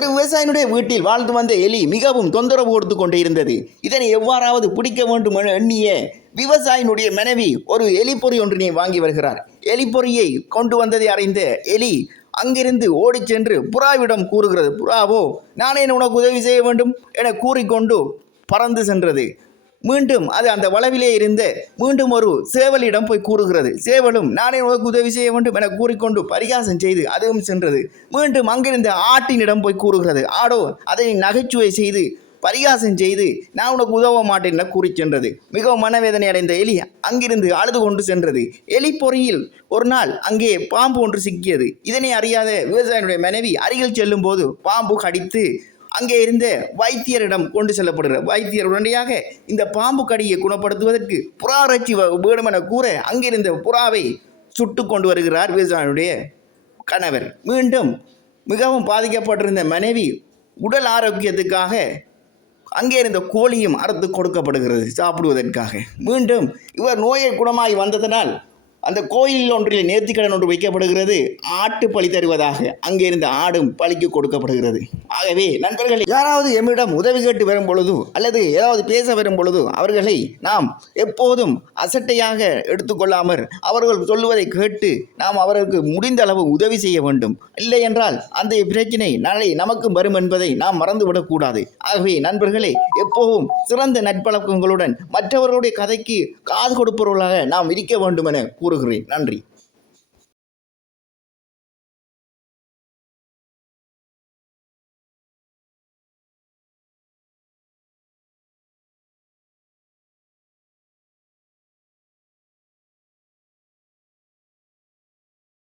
ஒரு விவசாயினுடைய வீட்டில் வாழ்ந்து வந்த எலி மிகவும் தொந்தரவு கொடுத்து கொண்டே இருந்தது இதனை எவ்வாறாவது பிடிக்க வேண்டும் என எண்ணிய விவசாயினுடைய மனைவி ஒரு எலிப்பொறி ஒன்றினை வாங்கி வருகிறார். எலிப்பொறியை கொண்டு வந்ததை அறிந்த எலி அங்கிருந்து ஓடிச் சென்று புறாவிடம் கூறுகிறது புறாவோ நானே உனக்கு உதவி செய்ய வேண்டும் என கூறிக்கொண்டு பறந்து சென்றது. மீண்டும் அது அந்த வளவிலே இருந்த மீண்டும் ஒரு சேவலிடம் போய் கூறுகிறது. சேவலும் நானே உனக்கு உதவி செய்ய வேண்டும் என கூறிக்கொண்டு பரிகாசம் செய்து அதுவும் சென்றது. மீண்டும் அங்கிருந்த ஆட்டினிடம் போய் கூறுகிறது. ஆடோ அதை நகைச்சுவை செய்து பரிகாசம் செய்து நான் உனக்கு உதவ மாட்டேன் என கூறி சென்றது. மிகவும் மனவேதனை அடைந்த எலி அங்கிருந்து அழுது கொண்டு சென்றது. எலி பொறியில் ஒரு நாள் அங்கே பாம்பு ஒன்று சிக்கியது. இதனை அறியாத விவசாயினுடைய மனைவி அருகில் செல்லும் போது பாம்பு கடித்து அங்கே இருந்த வைத்தியரிடம் கொண்டு செல்லப்படுகிறார் வைத்தியர் உடனடியாக இந்த பாம்பு கடியை குணப்படுத்துவதற்கு புறாரட்சி வேணும் என கூற அங்கிருந்த புறாவை சுட்டு கொண்டு வருகிறார் விவசாயினுடைய கணவர். மீண்டும் மிகவும் பாதிக்கப்பட்டிருந்த மனைவி உடல் ஆரோக்கியத்துக்காக அங்கே இருந்த கோழியும் அறுத்து கொடுக்கப்படுகிறது சாப்பிடுவதற்காக. மீண்டும் இவர் நோயை குணமாகி வந்ததனால் அந்த கோயில் ஒன்றில் நேர்த்திக்கடன் ஒன்று வைக்கப்படுகிறது. ஆட்டு பழி தருவதாக அங்கே இருந்த ஆடும் பழிக்கு கொடுக்கப்படுகிறது. ஆகவே நண்பர்களே யாராவது எம்மிடம் உதவி கேட்டு வரும் பொழுது அல்லது ஏதாவது பேச வரும் பொழுது அவர்களை நாம் எப்போதும் அசட்டையாக எடுத்துக்கொள்ளாமல் அவர்கள் சொல்லுவதை கேட்டு நாம் அவர்களுக்கு முடிந்த அளவு உதவி செய்ய வேண்டும். இல்லை என்றால் அந்த பிரச்சனை நாளை நமக்கும் வரும் என்பதை நாம் மறந்துவிடக்கூடாது ஆகவே நண்பர்களே எப்போவும் சிறந்த நட்பழக்கங்களுடன் மற்றவர்களுடைய கதைக்கு காது கொடுப்பவர்களாக நாம் இருக்க வேண்டும் என கூறுகிறேன். நன்றி.